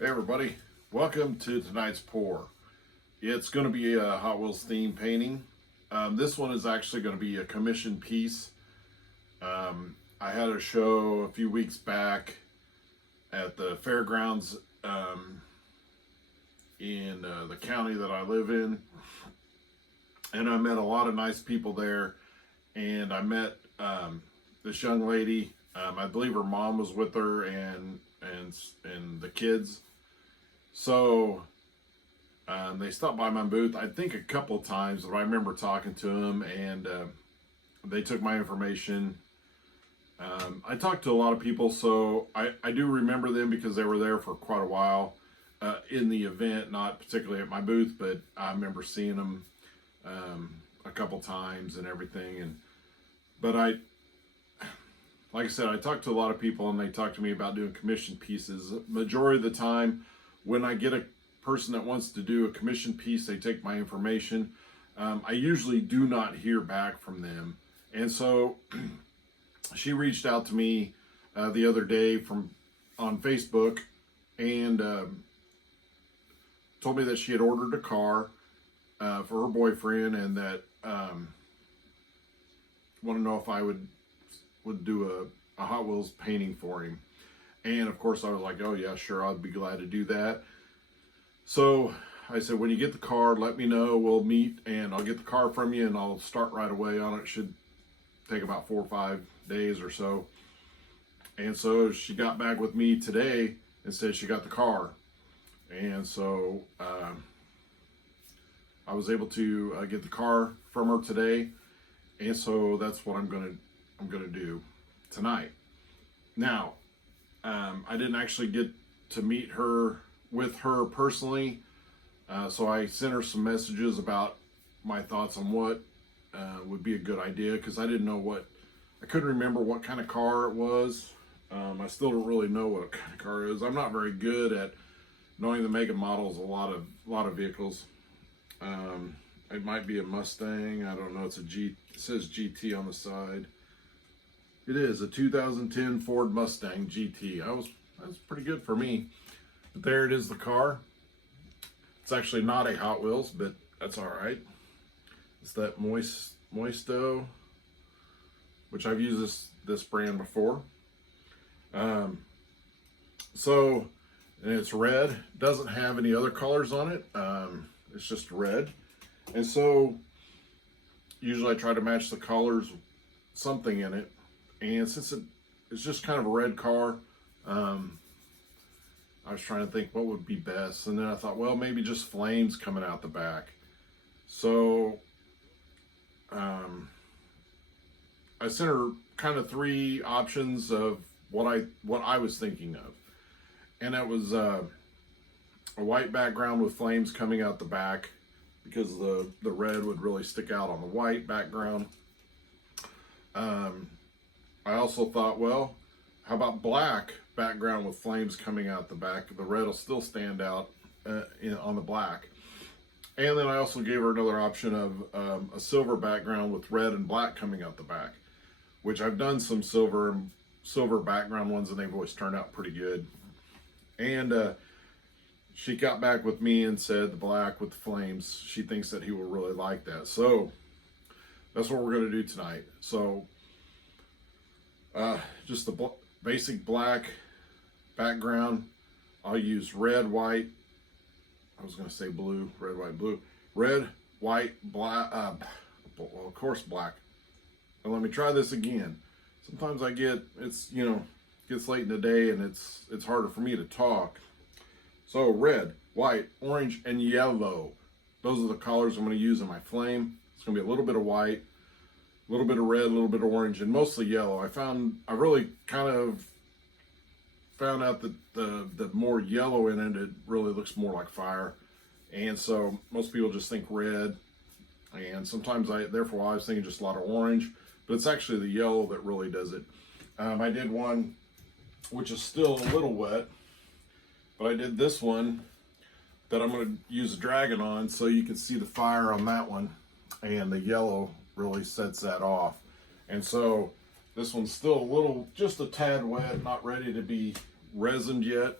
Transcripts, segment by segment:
Hey everybody, welcome to tonight's pour. It's going to be a Hot Wheels theme painting. This one is actually going to be a commissioned piece. I had a show a few weeks back at the fairgrounds in the county that I live in, and I met a lot of nice people there, and I met this young lady. I believe her mom was with her and the kids. So they stopped by my booth, I think a couple of times, but I remember talking to them, and they took my information. I talked to a lot of people, so I do remember them because they were there for quite a while in the event, not particularly at my booth, but I remember seeing them a couple times and everything. But like I said, I talked to a lot of people, and they talked to me about doing commission pieces. Majority of the time, when I get a person that wants to do a commission piece, they take my information. I usually do not hear back from them. And so she reached out to me the other day on Facebook, and told me that she had ordered a car for her boyfriend, and that want to know if I would do a Hot Wheels painting for him. And of course I was like, oh yeah, sure, I'd be glad to do that. So I said, when you get the car, let me know, we'll meet, and I'll get the car from you, and I'll start right away on it. Should take about 4 or 5 days or so. And so she got back with me today and said she got the car. And so I was able to get the car from her today. And so that's what I'm gonna do tonight. Now, I didn't actually get to meet with her personally, so I sent her some messages about my thoughts on what would be a good idea, because I didn't know I couldn't remember what kind of car it was. I still don't really know what kind of car it is. I'm not very good at knowing the make and models of a lot of vehicles. It might be a Mustang. I don't know. It says GT on the side. It is a 2010 Ford Mustang GT. That's pretty good for me. But there it is, the car. It's actually not a Hot Wheels, but that's all right. It's that Moisto, which I've used this brand before. So, and it's red. Doesn't have any other colors on it. It's just red. And so usually I try to match the colors, something in it. And since it's just kind of a red car, I was trying to think what would be best. And then I thought, well, maybe just flames coming out the back. So I sent her kind of 3 options of what I was thinking of. And that was a white background with flames coming out the back, because the red would really stick out on the white background. I also thought, well, how about black background with flames coming out the back? The red will still stand out on the black. And then I also gave her another option of a silver background with red and black coming out the back, which I've done some silver background ones, and they've always turned out pretty good. And she got back with me and said the black with the flames, she thinks that he will really like that. So that's what we're going to do tonight. So just the basic black background. I'll use red, white. I was going to say blue, red, white, blue. Red, white, black, well, of course, black. And let me try this again. Sometimes gets late in the day, and it's harder for me to talk. So red, white, orange, and yellow. Those are the colors I'm going to use in my flame. It's going to be a little bit of white, a little bit of red, a little bit of orange, and mostly yellow. I really kind of found out that the more yellow in it really looks more like fire. And so most people just think red. And sometimes therefore I was thinking just a lot of orange, but it's actually the yellow that really does it. I did one which is still a little wet, but I did this one that I'm going to use a dragon on, so you can see the fire on that one, and the yellow really sets that off. And so this one's still just a tad wet, not ready to be resined yet.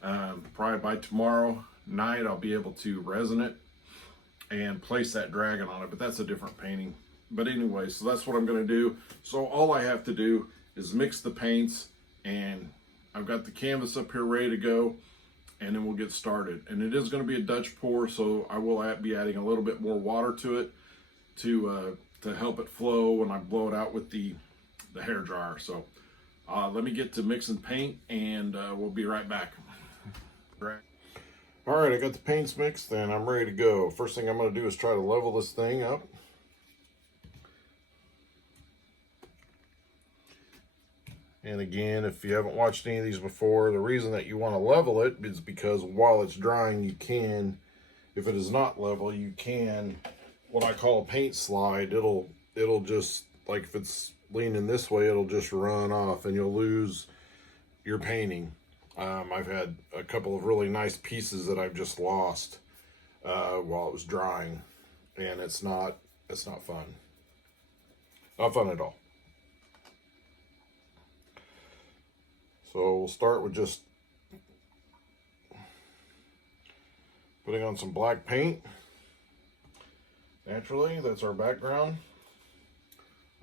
Probably by tomorrow night I'll be able to resin it and place that dragon on it, but that's a different painting. But anyway, so that's what I'm going to do. So all I have to do is mix the paints, and I've got the canvas up here ready to go, and then we'll get started. And it is going to be a Dutch pour, so I will be adding a little bit more water to it to help it flow when I blow it out with the hair dryer. So let me get to mixing paint, and we'll be right back. All right, I got the paints mixed and I'm ready to go. First thing I'm going to do is try to level this thing up. And again, if you haven't watched any of these before, the reason that you want to level it is because while it's drying, you can, if it is not level, you can, what I call a paint slide. It'll just, like if it's leaning this way, it'll just run off and you'll lose your painting. I've had a couple of really nice pieces that I've just lost while it was drying, and it's not fun. Not fun at all. So we'll start with just putting on some black paint. Naturally, that's our background.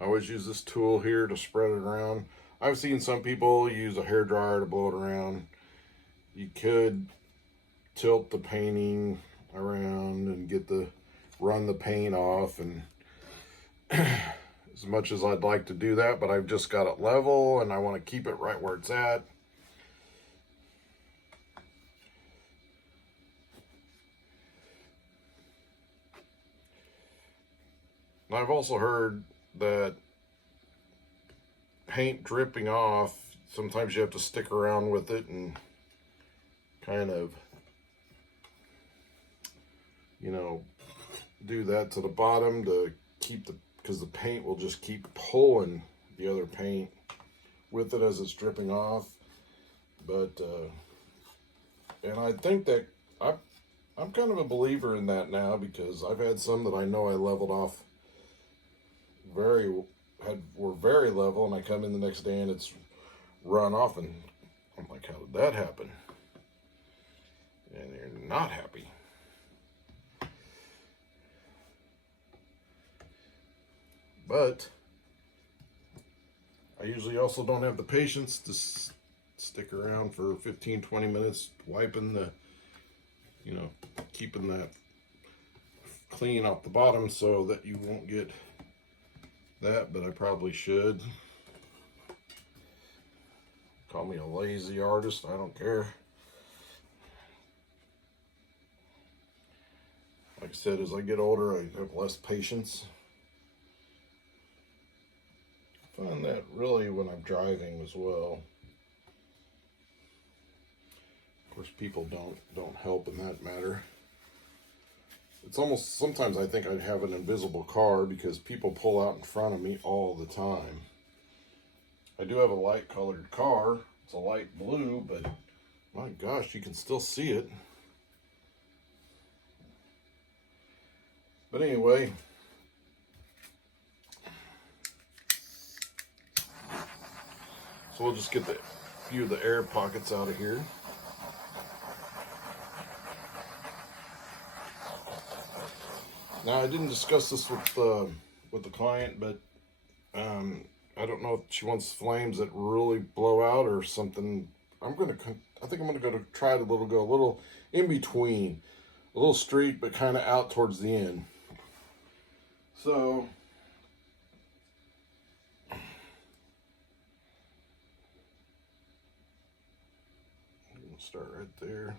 I always use this tool here to spread it around. I've seen some people use a hairdryer to blow it around. You could tilt the painting around and run the paint off, and as much as I'd like to do that, but I've just got it level and I want to keep it right where it's at. And I've also heard that paint dripping off, sometimes you have to stick around with it and kind of, you know, do that to the bottom to keep because the paint will just keep pulling the other paint with it as it's dripping off. But and I think that I'm kind of a believer in that now, because I've had some that I know I leveled off were very level, and I come in the next day and it's run off, and I'm like, how did that happen? And you're not happy. But I usually also don't have the patience to stick around for 15-20 minutes wiping the, you know, keeping that clean off the bottom so that you won't get that, but I probably should. Call me a lazy artist, I don't care. Like I said, as I get older, I have less patience. I find that really when I'm driving as well. Of course, people don't help in that matter. It's almost, sometimes I think I have an invisible car because people pull out in front of me all the time. I do have a light colored car. It's a light blue, but my gosh, you can still see it. But anyway, so we'll just get a few of the air pockets out of here. Now, I didn't discuss this with the client, but I don't know if she wants flames that really blow out or something. I think I'm gonna try to go a little in between, a little streak, but kind of out towards the end. So I'm gonna start right there.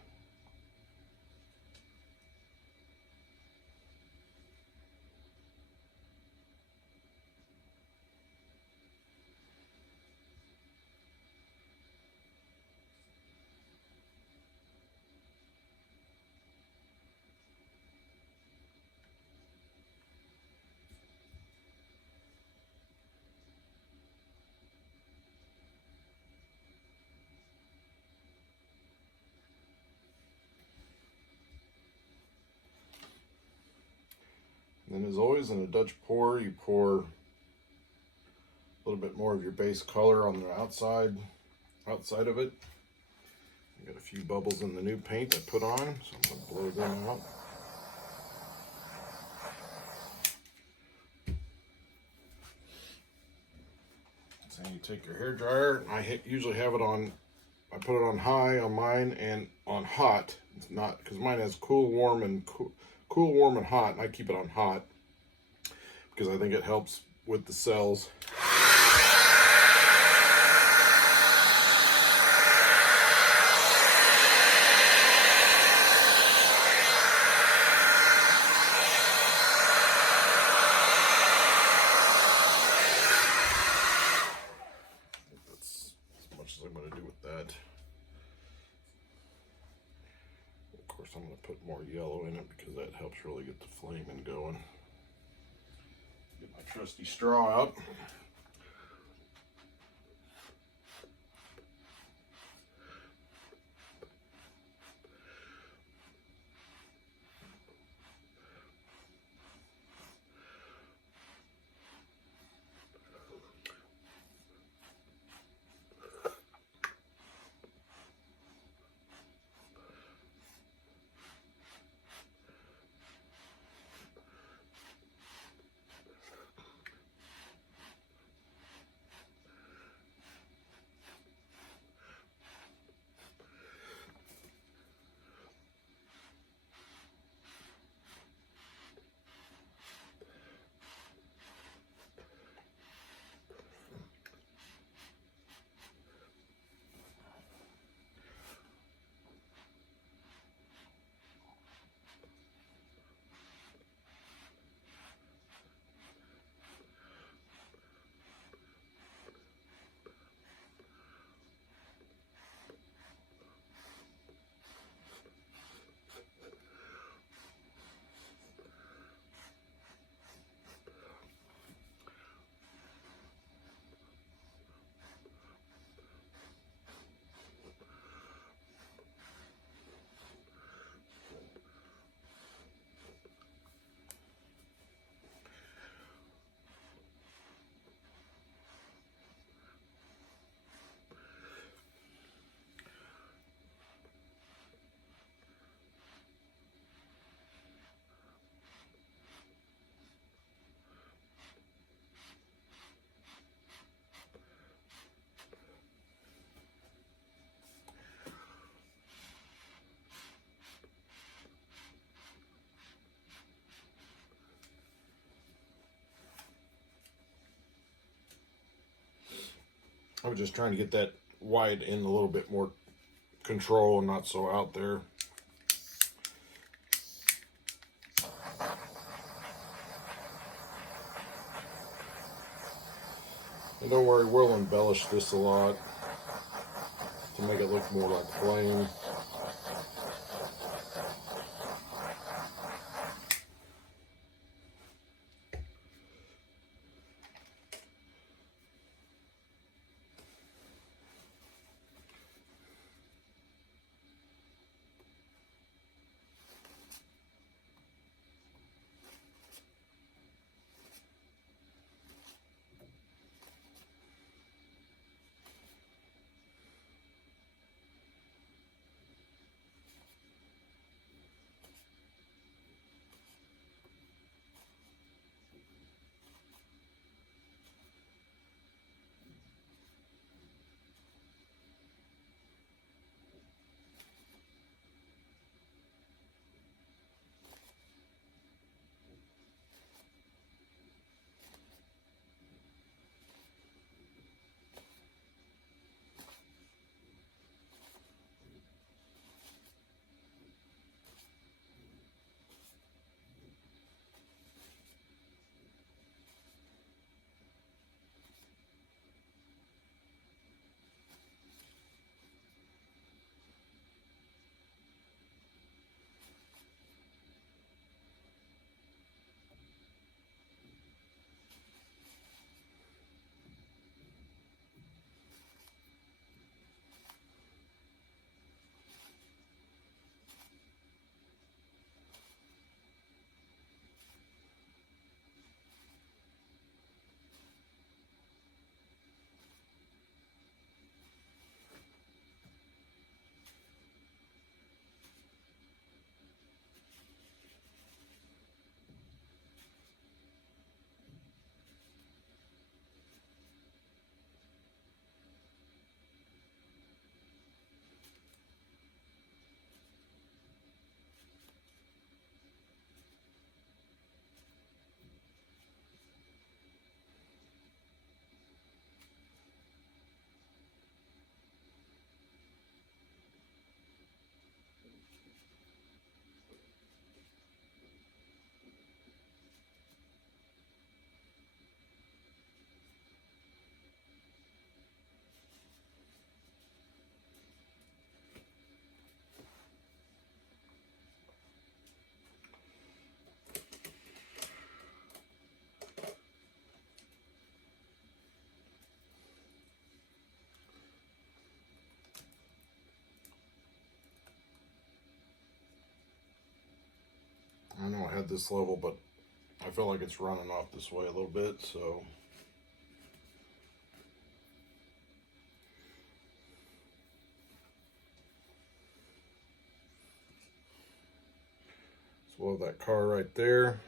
And as always, in a Dutch pour, you pour a little bit more of your base color on the outside of it. I got a few bubbles in the new paint I put on, so I'm going to blow them out. So you take your hair dryer. I usually have it on, I put it on high on mine and on hot. It's not, because mine has cool, warm, and cool, warm, and hot, and I keep it on hot because I think it helps with the cells. That's as much as I'm going to do with that. Of course, I'm going to put more yellow in it because that helps really get the flaming going. Get my trusty straw out. I was just trying to get that white in a little bit more control and not so out there. And don't worry, we'll embellish this a lot to make it look more like flame. at this level, but I feel like it's running off this way a little bit, so. So we'll have that car right there.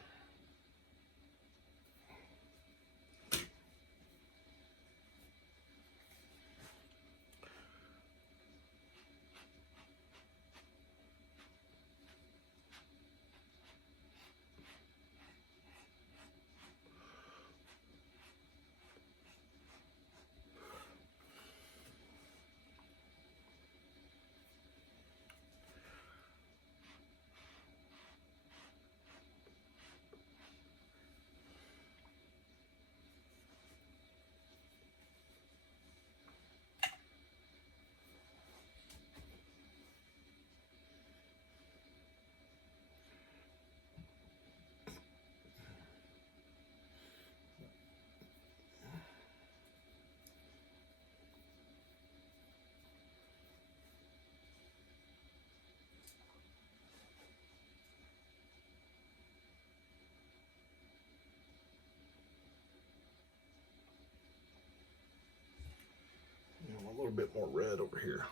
A little bit more red over here.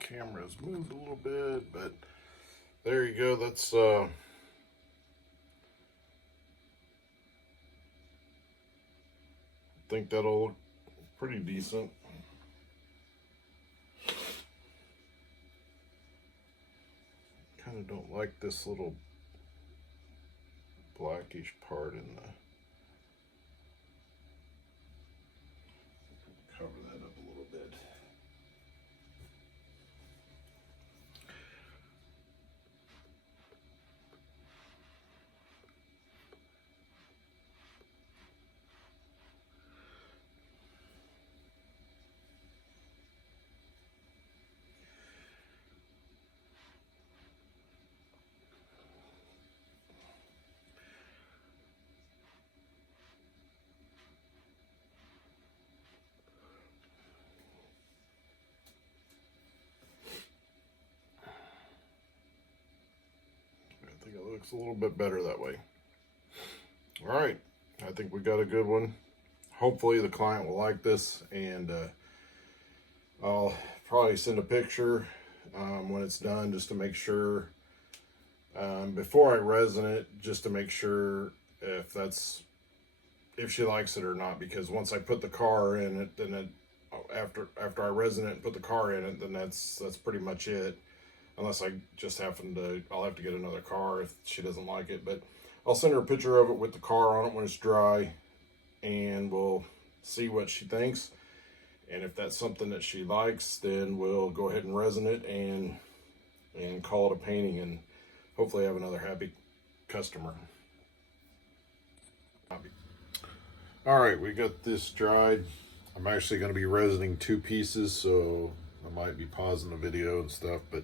Camera's moved a little bit, but there you go. That's I think that'll look pretty decent. Kind of don't like this little blackish part in the, cover that up a little bit. I think it looks a little bit better that way. All right, I think we got a good one. Hopefully the client will like this, and I'll probably send a picture when it's done, just to make sure before I resin it, just to make sure if she likes it or not, because once I put the car in it, then after I resin it and put the car in it, then that's pretty much it. Unless I just I'll have to get another car if she doesn't like it. But I'll send her a picture of it with the car on it when it's dry, and we'll see what she thinks. And if that's something that she likes, then we'll go ahead and resin it and call it a painting, and hopefully have another happy customer. All right, we got this dried. I'm actually going to be resining 2 pieces, so I might be pausing the video and stuff, but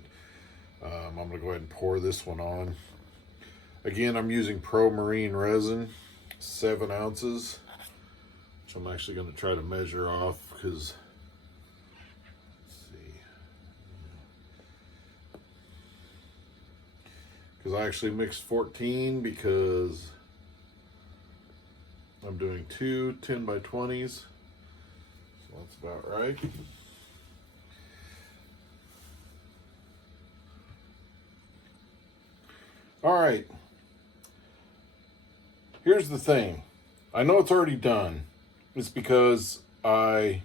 I'm going to go ahead and pour this one on. Again, I'm using Pro Marine resin, 7 ounces, which I'm actually going to try to measure off, because I actually mixed 14 because I'm doing 2 10x20s, so that's about right. All right, here's the thing. I know it's already done. It's because I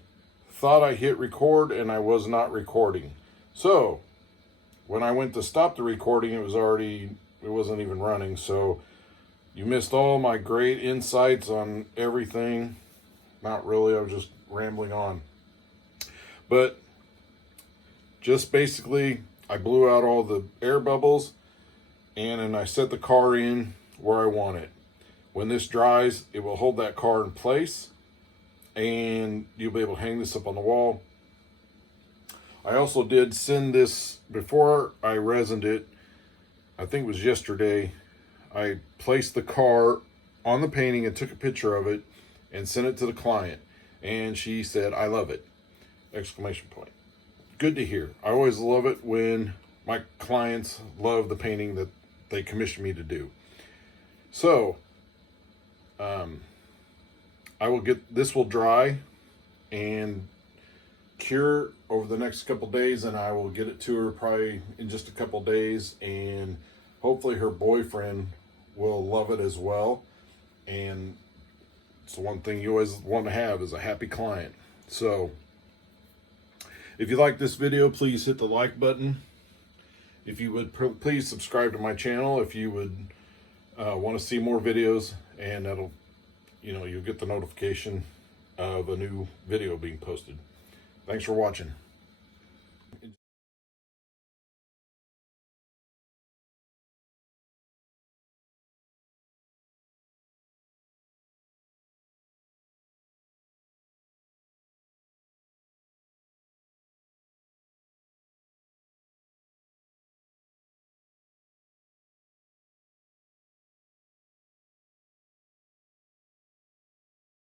thought I hit record and I was not recording. So when I went to stop the recording, it wasn't even running. So you missed all my great insights on everything. Not really, I was just rambling on. But just basically, I blew out all the air bubbles, and then I set the car in where I want it. When this dries, it will hold that car in place, and you'll be able to hang this up on the wall. I also did send this, before I resined it, I think it was yesterday, I placed the car on the painting and took a picture of it and sent it to the client. And she said, "I love it!" Exclamation point. Good to hear. I always love it when my clients love the painting that they commission me to do. So, this will dry and cure over the next couple days, and I will get it to her probably in just a couple days, and hopefully her boyfriend will love it as well. And it's the one thing you always want to have, is a happy client. So if you like this video, please hit the like button. If you would please subscribe to my channel if you would want to see more videos, and that'll, you'll get the notification of a new video being posted. Thanks for watching.